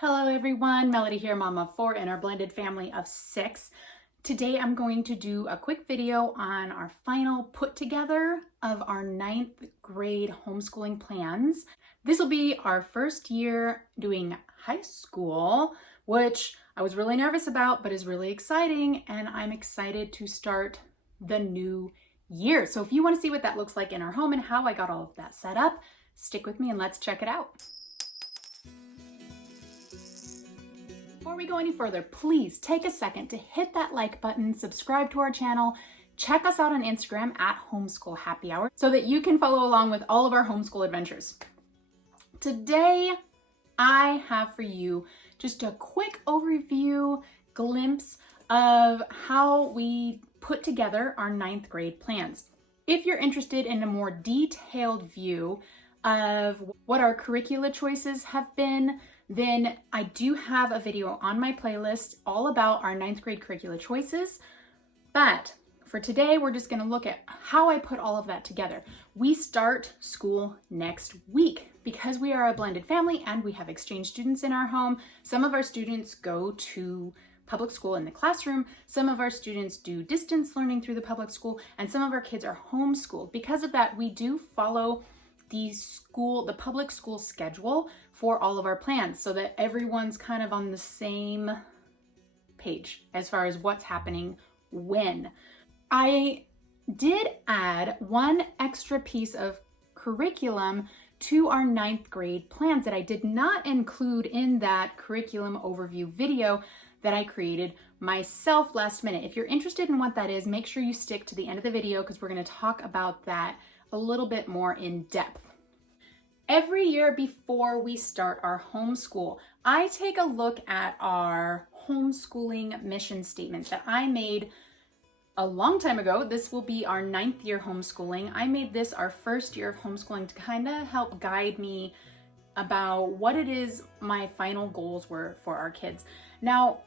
Hello everyone, Melody here, mama of 4 in our blended family of 6. Today I'm going to do a quick video on our final put together of our 9th grade homeschooling plans. This will be our first year doing high school, which I was really nervous about, but is really exciting, and I'm excited to start the new year. So if you want to see what that looks like in our home and how I got all of that set up, stick with me and let's check it out. Before we go any further, please take a second to hit that like button, subscribe to our channel, check us out on Instagram at Homeschool Happy Hour so that you can follow along with all of our homeschool adventures. Today, I have for you just a quick overview glimpse of how we put together our 9th grade plans. If you're interested in a more detailed view of what our curricula choices have been, then I do have a video on my playlist all about our 9th grade curricula choices. But for today, we're just gonna look at how I put all of that together. We start school next week because we are a blended family and we have exchange students in our home. Some of our students go to public school in the classroom. Some of our students do distance learning through the public school, and some of our kids are homeschooled. Because of that, we do follow the public school schedule for all of our plans so that everyone's kind of on the same page as far as what's happening when. I did add one extra piece of curriculum to our 9th grade plans that I did not include in that curriculum overview video that I created myself last minute. If you're interested in what that is, make sure you stick to the end of the video because we're going to talk about that a little bit more in depth. Every year before we start our homeschool, I take a look at our homeschooling mission statement that I made a long time ago. This will be our 9th year homeschooling. I made this our first year of homeschooling to kind of help guide me about what it is my final goals were for our kids. Now,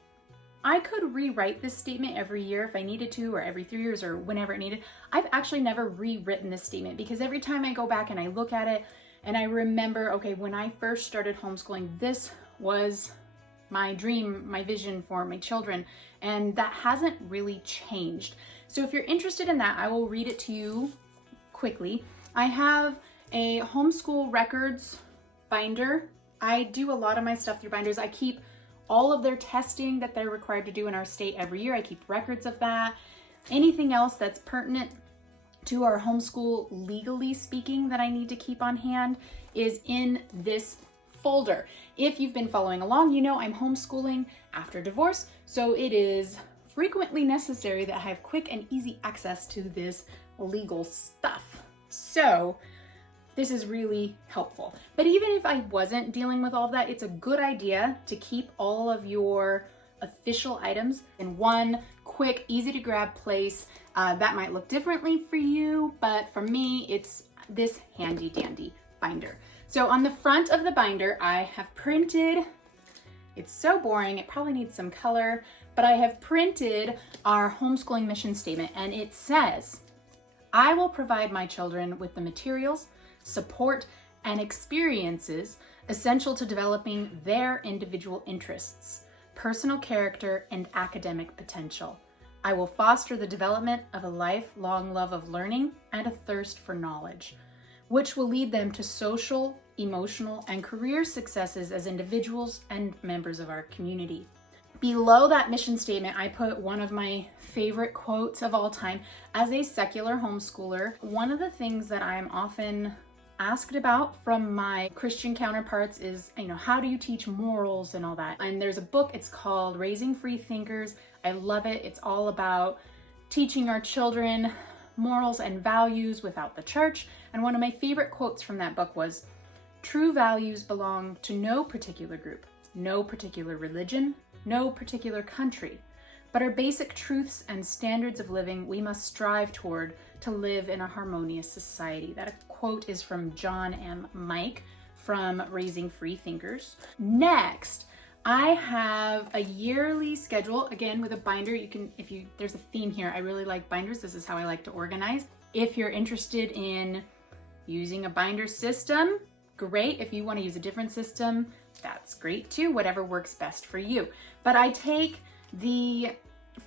I could rewrite this statement every year if I needed to, or every 3 years, or whenever it needed. I've actually never rewritten this statement because every time I go back and I look at it and I remember, okay, when I first started homeschooling, this was my dream, my vision for my children, and that hasn't really changed. So if you're interested in that, I will read it to you quickly. I have a homeschool records binder. I do a lot of my stuff through binders. I keep all of their testing that they're required to do in our state every year. I keep records of that. Anything else that's pertinent to our homeschool, legally speaking, that I need to keep on hand is in this folder. If you've been following along, you know I'm homeschooling after divorce, so it is frequently necessary that I have quick and easy access to this legal stuff. So this is really helpful. But even if I wasn't dealing with all of that, it's a good idea to keep all of your official items in one quick, easy to grab place. That might look differently for you, but for me, it's this handy dandy binder. So on the front of the binder, I have printed, it's so boring, it probably needs some color, but I have printed our homeschooling mission statement, and it says, I will provide my children with the materials, support, and experiences essential to developing their individual interests, personal character, and academic potential. I will foster the development of a lifelong love of learning and a thirst for knowledge, which will lead them to social, emotional, and career successes as individuals and members of our community. Below that mission statement, I put one of my favorite quotes of all time. As a secular homeschooler, one of the things that I'm often asked about from my Christian counterparts is, how do you teach morals and all that? And there's a book, it's called Raising Free Thinkers. I love it. It's all about teaching our children morals and values without the church. And one of my favorite quotes from that book was, true values belong to no particular group, no particular religion, no particular country, but are basic truths and standards of living we must strive toward to live in a harmonious society. That quote is from John M. Mike from Raising Free Thinkers. Next, I have a yearly schedule, again with a binder. There's a theme here. I really like binders. This is how I like to organize. If you're interested in using a binder system, great. If you want to use a different system, that's great too, whatever works best for you. But I take the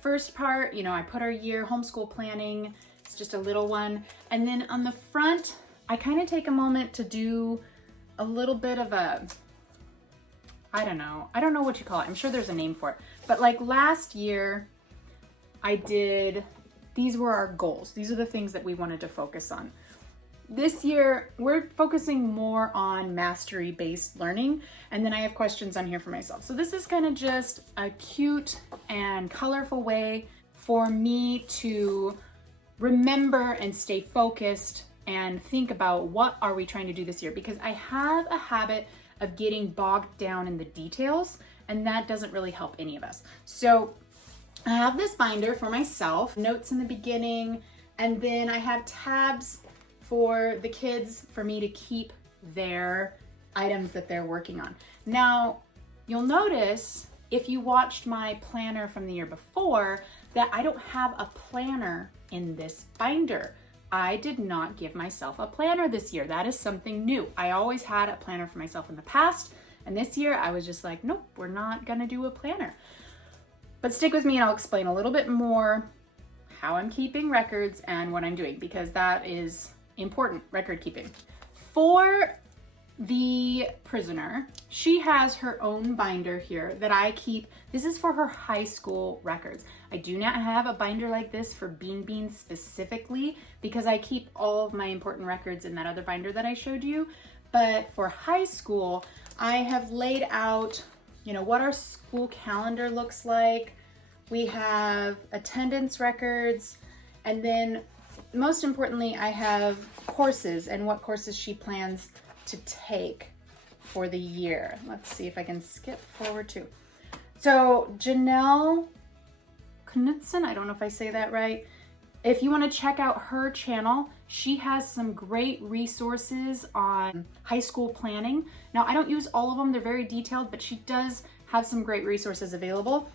first part, you know, I put our year homeschool planning, it's just a little one. And then on the front, I kind of take a moment to do a little bit of a, I don't know what you call it. I'm sure there's a name for it. But like last year, these were our goals. These are the things that we wanted to focus on. This year, we're focusing more on mastery-based learning, and then I have questions on here for myself. So this is kind of just a cute and colorful way for me to remember and stay focused and think about what are we trying to do this year, because I have a habit of getting bogged down in the details, and that doesn't really help any of us. So I have this binder for myself, notes in the beginning, and then I have tabs for the kids for me to keep their items that they're working on. Now, you'll notice if you watched my planner from the year before that I don't have a planner in this binder. I did not give myself a planner this year. That is something new. I always had a planner for myself in the past, and this year I was just like, nope, we're not gonna do a planner. But stick with me and I'll explain a little bit more how I'm keeping records and what I'm doing, because that is important, record keeping. For the prisoner, she has her own binder here that I keep. This is for her high school records. I do not have a binder like this for Bean Bean specifically because I keep all of my important records in that other binder that I showed you. But for high school, I have laid out, you know, what our school calendar looks like. We have attendance records, and then most importantly, I have courses and what courses she plans to take for the year. Let's see if I can skip forward too. So Janelle Knudsen, I don't know if I say that right. If you want to check out her channel, she has some great resources on high school planning. Now, I don't use all of them, they're very detailed, but she does have some great resources available.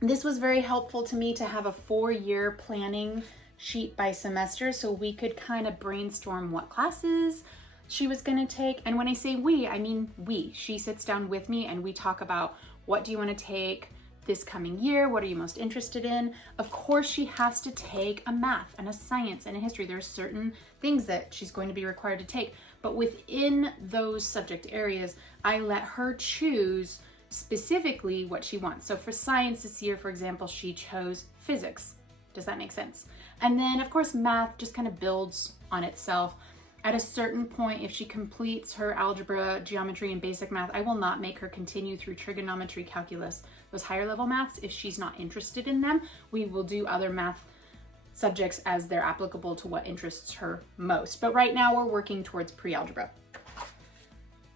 This was very helpful to me to have a 4-year planning sheet by semester so we could kind of brainstorm what classes she was going to take. And when I say we, I mean we. She sits down with me and we talk about what do you want to take this coming year? What are you most interested in? Of course, she has to take a math and a science and a history. There are certain things that she's going to be required to take, but within those subject areas, I let her choose specifically what she wants. So for science this year, for example, she chose physics. Does that make sense? And then of course, math just kind of builds on itself. At a certain point, if she completes her algebra, geometry, and basic math, I will not make her continue through trigonometry, calculus, those higher level maths. If she's not interested in them, we will do other math subjects as they're applicable to what interests her most. But right now we're working towards pre-algebra.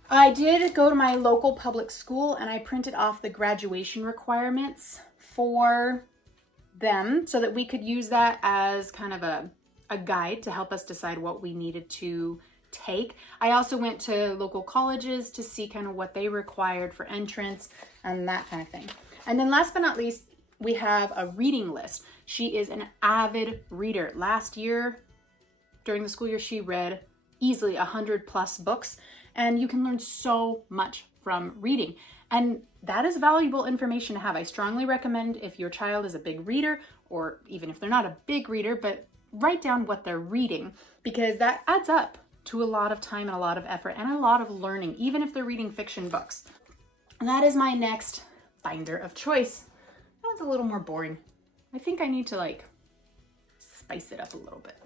I did go to my local public school and I printed off the graduation requirements for them so that we could use that as kind of a guide to help us decide what we needed to take. I also went to local colleges to see kind of what they required for entrance and that kind of thing. And then last but not least, we have a reading list. She is an avid reader. Last year, during the school year, she read easily 100+ books, and you can learn so much from reading. And that is valuable information to have. I strongly recommend if your child is a big reader, or even if they're not a big reader, but write down what they're reading, because that adds up to a lot of time and a lot of effort and a lot of learning, even if they're reading fiction books. And that is my next binder of choice. That one's a little more boring. I think I need to like spice it up a little bit.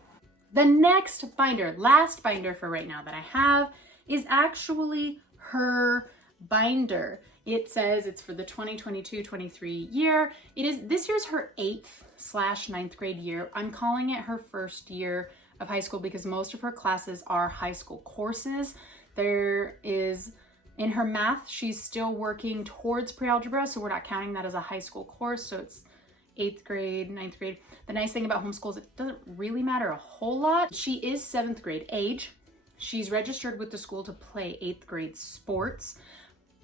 The next binder, last binder for right now that I have, is actually her binder. It says it's for the 2022-23 year. This year's her 8th/9th grade year. I'm calling it her first year of high school because most of her classes are high school courses. There is, in her math, she's still working towards pre-algebra, so we're not counting that as a high school course, so it's 8th grade, 9th grade. The nice thing about homeschool is it doesn't really matter a whole lot. She is 7th grade age. She's registered with the school to play 8th grade sports,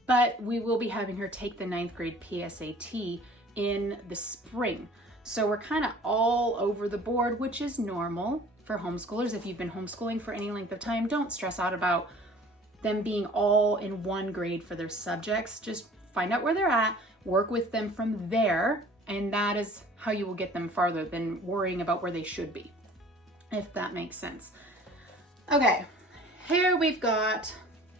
but we will be having her take the 9th grade PSAT in the spring. So we're kind of all over the board, which is normal for homeschoolers. If you've been homeschooling for any length of time, don't stress out about them being all in one grade for their subjects. Just find out where they're at, work with them from there, and that is how you will get them farther than worrying about where they should be, if that makes sense. Okay, here we've got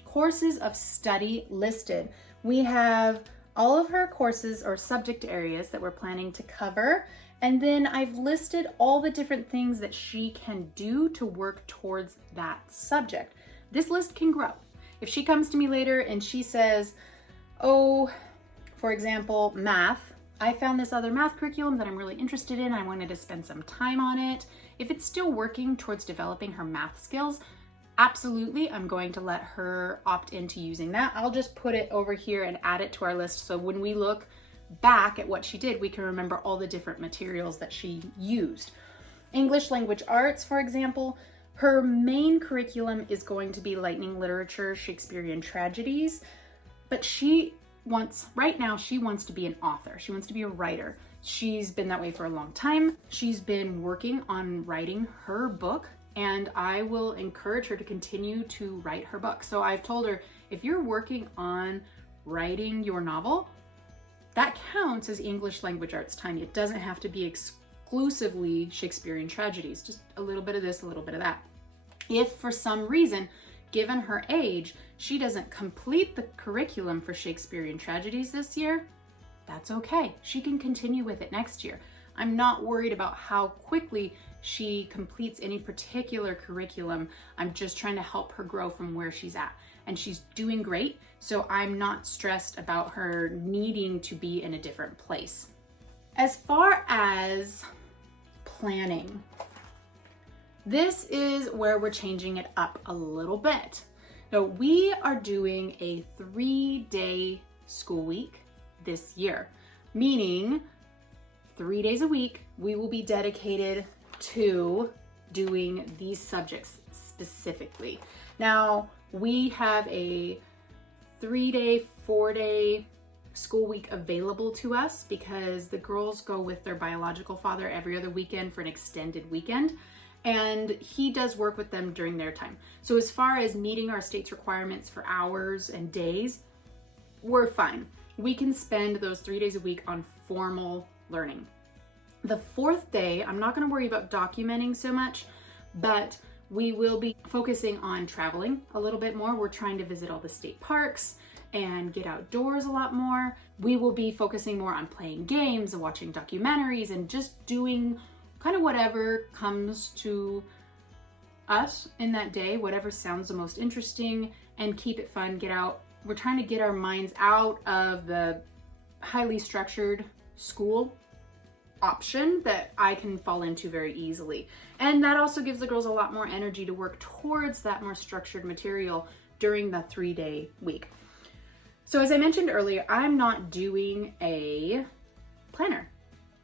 courses of study listed. We have all of her courses or subject areas that we're planning to cover, and then I've listed all the different things that she can do to work towards that subject. This list can grow. If she comes to me later and she says, oh, for example, math, I found this other math curriculum that I'm really interested in. I wanted to spend some time on it. If it's still working towards developing her math skills, absolutely, I'm going to let her opt into using that. I'll just put it over here and add it to our list. So when we look back at what she did, we can remember all the different materials that she used. English language arts, for example, her main curriculum is going to be Lightning Literature, Shakespearean Tragedies, but right now she wants to be an author. She wants to be a writer. She's been that way for a long time. She's been working on writing her book, and I will encourage her to continue to write her book. So I've told her, if you're working on writing your novel, that counts as English language arts time. It doesn't have to be exclusively Shakespearean tragedies, just a little bit of this, a little bit of that. If for some reason, given her age, she doesn't complete the curriculum for Shakespearean tragedies this year, that's okay. She can continue with it next year. I'm not worried about how quickly she completes any particular curriculum. I'm just trying to help her grow from where she's at. And she's doing great, so I'm not stressed about her needing to be in a different place. As far as planning, this is where we're changing it up a little bit. So we are doing a 3-day school week this year, meaning 3 days a week we will be dedicated to doing these subjects specifically. Now, we have a 3-day, 4-day school week available to us because the girls go with their biological father every other weekend for an extended weekend, and he does work with them during their time. So as far as meeting our state's requirements for hours and days, we're fine. We can spend those 3 days a week on formal learning. The 4th day, I'm not going to worry about documenting so much, but we will be focusing on traveling a little bit more. We're trying to visit all the state parks and get outdoors a lot more. We will be focusing more on playing games and watching documentaries and just doing kind of whatever comes to us in that day, whatever sounds the most interesting, and keep it fun, get out. We're trying to get our minds out of the highly structured school option that I can fall into very easily. And that also gives the girls a lot more energy to work towards that more structured material during the 3-day week. So as I mentioned earlier, I'm not doing a planner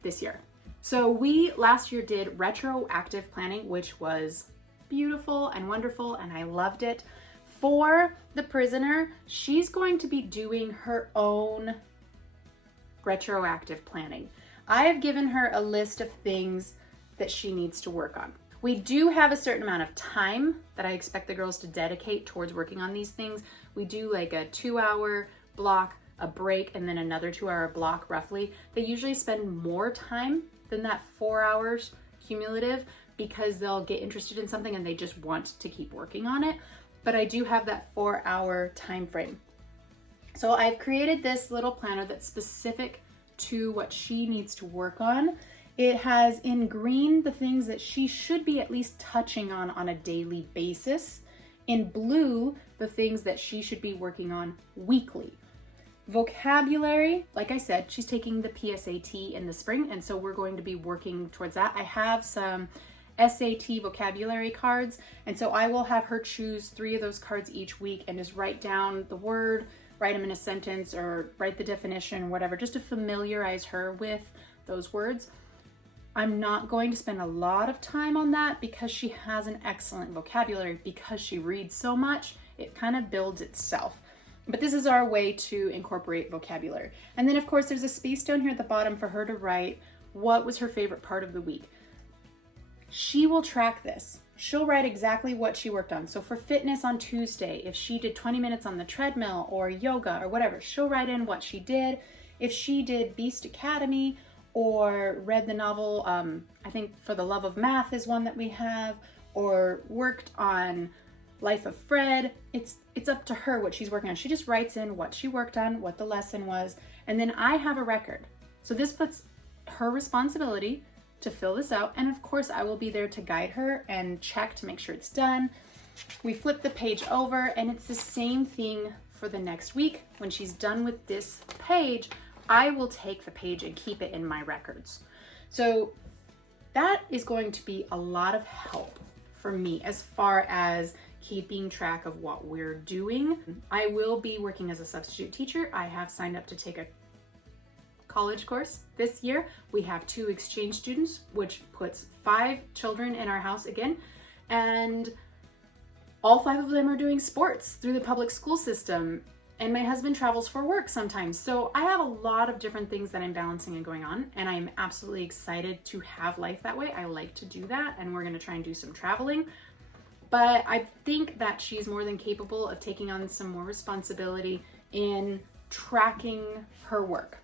this year. So we last year did retroactive planning, which was beautiful and wonderful, and I loved it. For the prisoner, she's going to be doing her own retroactive planning. I have given her a list of things that she needs to work on. We do have a certain amount of time that I expect the girls to dedicate towards working on these things. We do like a 2-hour block, a break, and then another 2-hour block roughly. They usually spend more time than that 4 hours cumulative because they'll get interested in something and they just want to keep working on it. But I do have that 4-hour time frame. So I've created this little planner that's specific to what she needs to work on. It has in green the things that she should be at least touching on a daily basis. In blue, the things that she should be working on weekly. Vocabulary, like I said, she's taking the PSAT in the spring, and so we're going to be working towards that. I have some SAT vocabulary cards, and so I will have her choose 3 of those cards each week and just write down the word, write them in a sentence, or write the definition, whatever, just to familiarize her with those words. I'm not going to spend a lot of time on that because she has an excellent vocabulary. Because she reads so much, it kind of builds itself. But this is our way to incorporate vocabulary. And then of course there's a space down here at the bottom for her to write what was her favorite part of the week. She will track this. she'll write exactly what she worked on. So for fitness on Tuesday, if she did 20 minutes on the treadmill or yoga or whatever, she'll write in what she did. If she did Beast Academy or read the novel, I think For the Love of Math is one that we have, or worked on Life of Fred, it's up to her what she's working on. She just writes in what she worked on, what the lesson was, and then I have a record. So this puts her responsibility to fill this out, and of course I will be there to guide her and check to make sure it's done. We flip the page over, and it's the same thing for the next week. When she's done with this page, I will take the page and keep it in my records. So that is going to be a lot of help for me as far as keeping track of what we're doing. I will be working as a substitute teacher. I have signed up to take a college course this year. We have 2 exchange students, which puts 5 children in our house again, and all 5 of them are doing sports through the public school system, and my husband travels for work sometimes. So I have a lot of different things that I'm balancing and going on, and I'm absolutely excited to have life that way. I like to do that, and we're going to try and do some traveling. But I think that she's more than capable of taking on some more responsibility in tracking her work.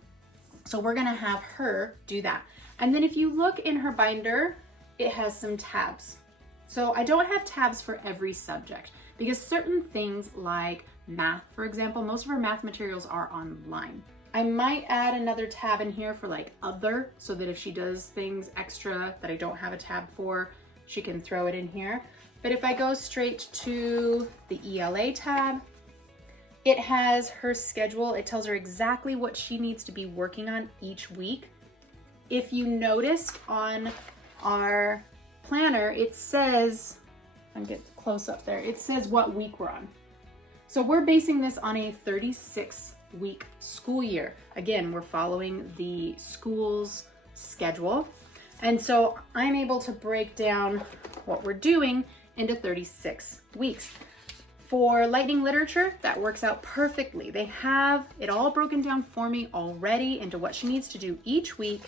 So we're gonna have her do that. And then if you look in her binder, it has some tabs. So I don't have tabs for every subject because certain things like math, for example, most of her math materials are online. I might add another tab in here for like other, so that if she does things extra that I don't have a tab for, she can throw it in here. But if I go straight to the ELA tab, it has her schedule. It tells her exactly what she needs to be working on each week. If you noticed on our planner, it says, I'll get close up there, it says what week we're on. So we're basing this on a 36-week school year. Again, we're following the school's schedule. And so I'm able to break down what we're doing into 36 weeks. For Lightning Literature, that works out perfectly. They have it all broken down for me already into what she needs to do each week,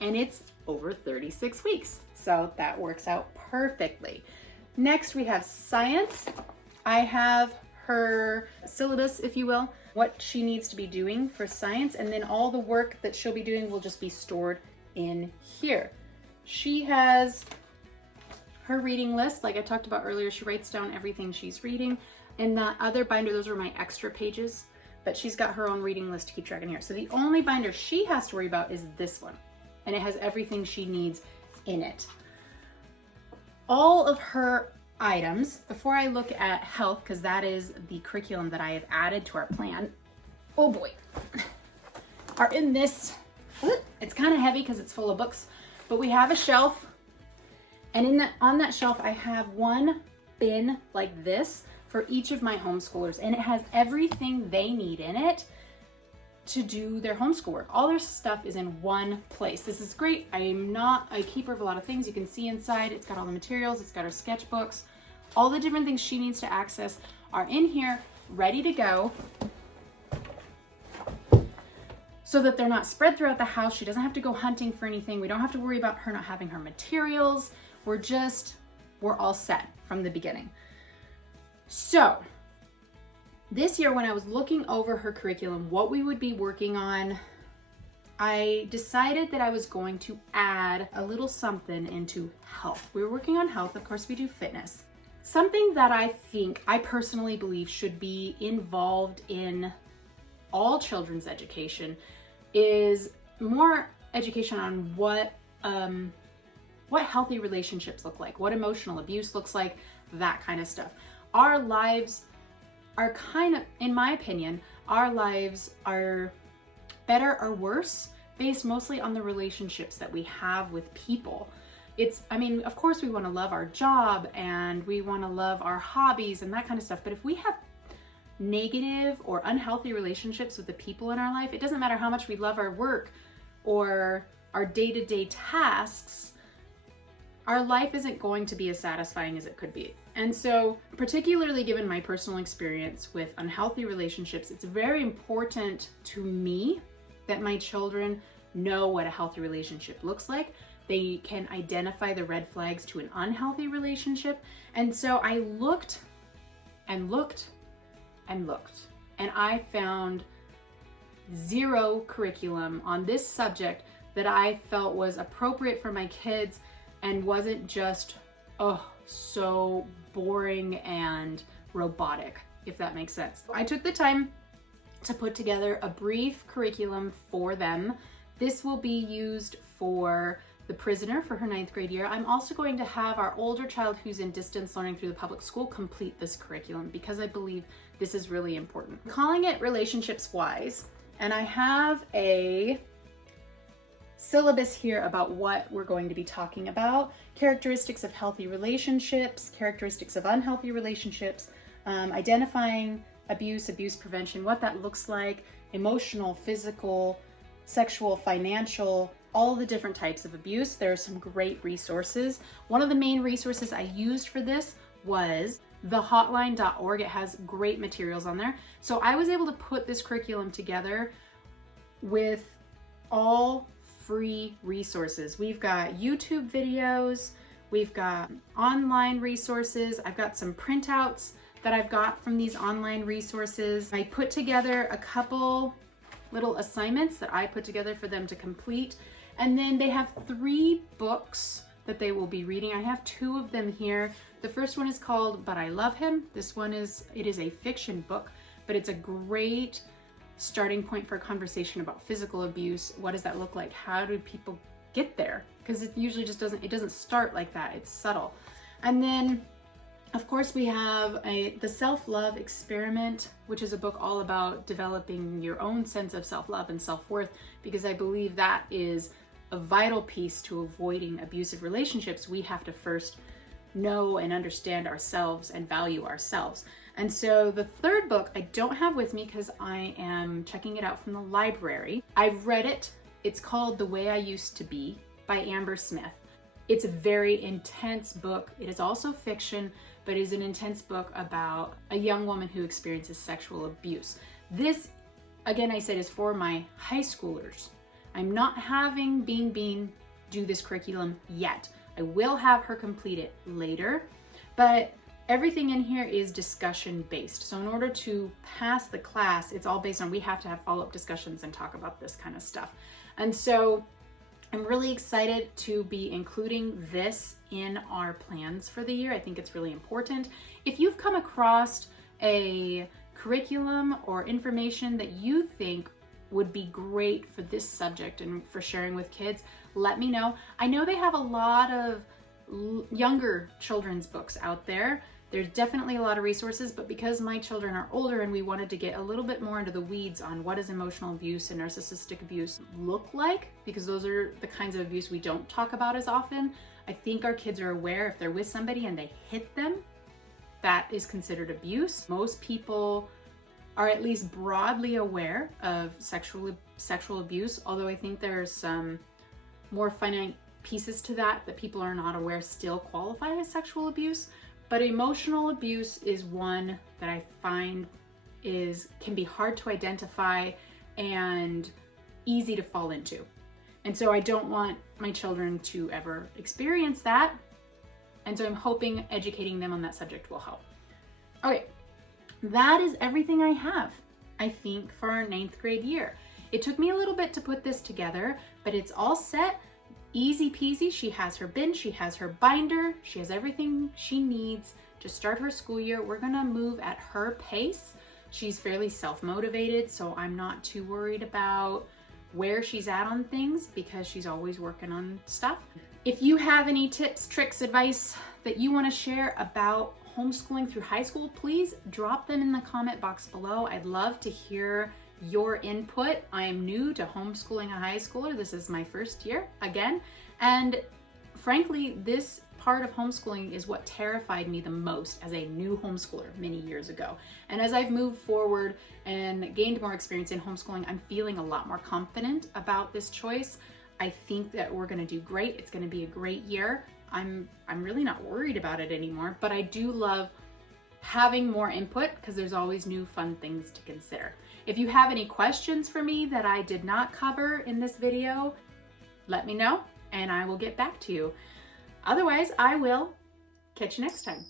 and it's over 36 weeks. So that works out perfectly. Next, we have Science. I have her syllabus, if you will, what she needs to be doing for science, and then all the work that she'll be doing will just be stored in here. She has her reading list, like I talked about earlier. She writes down everything she's reading. In that other binder, those are my extra pages, but she's got her own reading list to keep track in here. So the only binder she has to worry about is this one, and it has everything she needs in it. All of her items, before I look at health, because that is the curriculum that I have added to our plan, oh boy, are in this. It's kind of heavy because it's full of books, but we have a shelf. And on that shelf, I have one bin like this for each of my homeschoolers, and it has everything they need in it to do their homeschool work. All their stuff is in one place. This is great. I am not a keeper of a lot of things. You can see inside, it's got all the materials, it's got her sketchbooks. All the different things she needs to access are in here, ready to go, so that they're not spread throughout the house. She doesn't have to go hunting for anything. We don't have to worry about her not having her materials. We're all set from the beginning. So this year, when I was looking over her curriculum, what we would be working on, I decided that I was going to add a little something into health. We were working on health. Of course, we do fitness. Something that I personally believe should be involved in all children's education is more education on what healthy relationships look like, what emotional abuse looks like, that kind of stuff. Our lives are kind of, in my opinion, our lives are better or worse based mostly on the relationships that we have with people. Of course we want to love our job and we want to love our hobbies and that kind of stuff, but if we have negative or unhealthy relationships with the people in our life, it doesn't matter how much we love our work or our day-to-day tasks, our life isn't going to be as satisfying as it could be. And so, particularly given my personal experience with unhealthy relationships, it's very important to me that my children know what a healthy relationship looks like, They can identify the red flags to an unhealthy relationship. And so I looked and looked and looked, and I found zero curriculum on this subject that I felt was appropriate for my kids and wasn't just, so boring and robotic, if that makes sense. I took the time to put together a brief curriculum for them. This will be used for the prisoner for her 9th grade year. I'm also going to have our older child who's in distance learning through the public school complete this curriculum because I believe this is really important. I'm calling it Relationships Wise, and I have a syllabus here about what we're going to be talking about. Characteristics of healthy relationships, characteristics of unhealthy relationships, identifying abuse prevention, what that looks like, emotional, physical, sexual, financial, all the different types of abuse. There are some great resources. One of the main resources I used for this was thehotline.org. It has great materials on there. So I was able to put this curriculum together with all free resources. We've got YouTube videos, we've got online resources, I've got some printouts that I've got from these online resources. I put together a couple little assignments that I put together for them to complete. And then they have 3 books that they will be reading. I have 2 of them here. The first one is called But I Love Him. It is a fiction book, but it's a great starting point for a conversation about physical abuse. What does that look like? How do people get there? Because it usually just doesn't start like that. It's subtle. And then of course we have the Self-Love Experiment, which is a book all about developing your own sense of self-love and self-worth, because I believe that is a vital piece to avoiding abusive relationships. We have to first know and understand ourselves and value ourselves. And so the third book I don't have with me because I am checking it out from the library. I've read it. It's called The Way I Used to Be by Amber Smith. It's a very intense book. It is also fiction, but it is an intense book about a young woman who experiences sexual abuse. This, again, I said, is for my high schoolers. I'm not having Bean do this curriculum yet. I will have her complete it later, but everything in here is discussion based. So in order to pass the class, it's all based on, we have to have follow-up discussions and talk about this kind of stuff. And so I'm really excited to be including this in our plans for the year. I think it's really important. If you've come across a curriculum or information that you think would be great for this subject and for sharing with kids, let me know. I know they have a lot of younger children's books out there. There's definitely a lot of resources, but because my children are older and we wanted to get a little bit more into the weeds on what does emotional abuse and narcissistic abuse look like, because those are the kinds of abuse we don't talk about as often. I think our kids are aware if they're with somebody and they hit them, that is considered abuse. Most people are at least broadly aware of sexual abuse, although I think there's some more finite pieces to that people are not aware still qualify as sexual abuse. But emotional abuse is one that I find can be hard to identify and easy to fall into. And so I don't want my children to ever experience that. And so I'm hoping educating them on that subject will help. Okay, that is everything I have, I think, for our 9th grade year. It took me a little bit to put this together, but it's all set. Easy peasy. She has her bin, she has her binder, she has everything she needs to start her school year. We're gonna move at her pace. She's fairly self-motivated, so I'm not too worried about where she's at on things because she's always working on stuff. If you have any tips, tricks, advice that you want to share about homeschooling through high school, please drop them in the comment box below. I'd love to hear your input. I am new to homeschooling a high schooler. This is my first year again. And frankly, this part of homeschooling is what terrified me the most as a new homeschooler many years ago. And as I've moved forward and gained more experience in homeschooling, I'm feeling a lot more confident about this choice. I think that we're gonna do great. It's gonna be a great year. I'm really not worried about it anymore, but I do love having more input because there's always new fun things to consider. If you have any questions for me that I did not cover in this video, let me know. and I will get back to you. Otherwise, I will catch you next time.